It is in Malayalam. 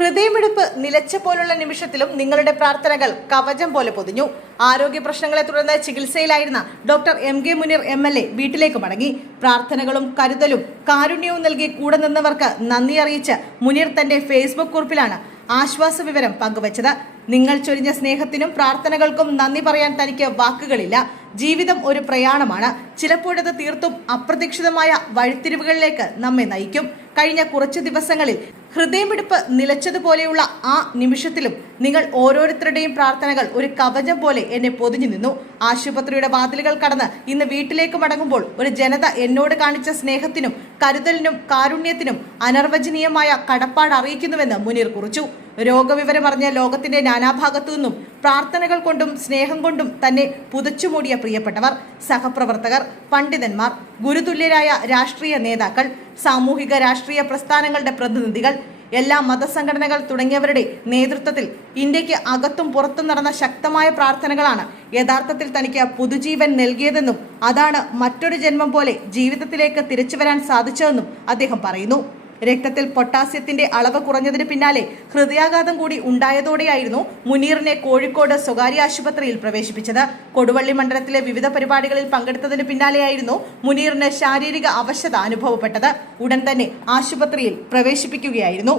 ഹൃദയമിടിപ്പ് നിലച്ച പോലുള്ള നിമിഷത്തിലും നിങ്ങളുടെ പ്രാർത്ഥനകൾ കവചം പോലെ പൊതിഞ്ഞു. ആരോഗ്യ പ്രശ്നങ്ങളെ തുടർന്ന് ചികിത്സയിലായിരുന്ന doctor M K Muneer M L A വീട്ടിലേക്ക് മടങ്ങി. പ്രാർത്ഥനകളും കരുതലും കാരുണ്യവും നൽകി കൂടെ നിന്നവർക്ക് നന്ദി അറിയിച്ച് മുനീർ തന്റെ ഫേസ്ബുക്ക് കുറിപ്പിലാണ് ആശ്വാസ വിവരം പങ്കുവച്ചത്. നിങ്ങൾ ചൊരിഞ്ഞ സ്നേഹത്തിനും പ്രാർത്ഥനകൾക്കും നന്ദി പറയാൻ തനിക്ക് വാക്കുകളില്ല. ജീവിതം ഒരു പ്രയാണമാണ്. ചിലപ്പോഴത് തീർത്തും അപ്രതീക്ഷിതമായ വഴിത്തിരിവുകളിലേക്ക് നമ്മെ നയിക്കും. കഴിഞ്ഞ കുറച്ച് ദിവസങ്ങളിൽ ഹൃദയമിടിപ്പ് നിലച്ചതുപോലെയുള്ള ആ നിമിഷത്തിലും നിങ്ങൾ ഓരോരുത്തരുടെയും പ്രാർത്ഥനകൾ ഒരു കവചം പോലെ എന്നെ പൊതിഞ്ഞു നിന്നു. ആശുപത്രിയുടെ വാതിലുകൾ കടന്ന് ഇന്ന് വീട്ടിലേക്ക് മടങ്ങുമ്പോൾ ഒരു ജനത എന്നോട് കാണിച്ച സ്നേഹത്തിനും കരുതലിനും കാരുണ്യത്തിനും അനർവചനീയമായ കടപ്പാട് അറിയിക്കുന്നുവെന്ന് മുനീർ കുറിച്ചു. രോഗവിവരമറിഞ്ഞ ലോകത്തിന്റെ നാനാഭാഗത്തു നിന്നും പ്രാർത്ഥനകൾ കൊണ്ടും സ്നേഹം കൊണ്ടും തന്നെ പുതച്ചുമൂടിയ പ്രിയപ്പെട്ടവർ സഹപ്രവർത്തകർ പണ്ഡിതന്മാർ ഗുരുതുല്യരായ രാഷ്ട്രീയ നേതാക്കൾ സാമൂഹിക രാഷ്ട്രീയ പ്രസ്ഥാനങ്ങളുടെ പ്രതിനിധികൾ എല്ലാ മതസംഘടനകൾ തുടങ്ങിയവരുടെ നേതൃത്വത്തിൽ ഇന്ത്യയ്ക്ക് അകത്തും പുറത്തും നടന്ന ശക്തമായ പ്രാർത്ഥനകളാണ് യഥാർത്ഥത്തിൽ തനിക്ക് പുതുജീവൻ നൽകിയതെന്നും അതാണ് മറ്റൊരു ജന്മം പോലെ ജീവിതത്തിലേക്ക് തിരിച്ചു വരാൻ സാധിച്ചതെന്നും അദ്ദേഹം പറയുന്നു. രക്തത്തിൽ പൊട്ടാസ്യത്തിന്റെ അളവ് കുറഞ്ഞതിന് പിന്നാലെ ഹൃദയാഘാതം കൂടി ഉണ്ടായതോടെയായിരുന്നു മുനീറിനെ കോഴിക്കോട് സ്വകാര്യ ആശുപത്രിയിൽ പ്രവേശിപ്പിച്ചത്. കൊടുവള്ളി മണ്ഡലത്തിലെ വിവിധ പരിപാടികളിൽ പങ്കെടുത്തതിന് പിന്നാലെയായിരുന്നു മുനീറിന് ശാരീരിക അവശത അനുഭവപ്പെട്ടത്. ഉടൻ തന്നെ ആശുപത്രിയിൽ പ്രവേശിപ്പിക്കുകയായിരുന്നു.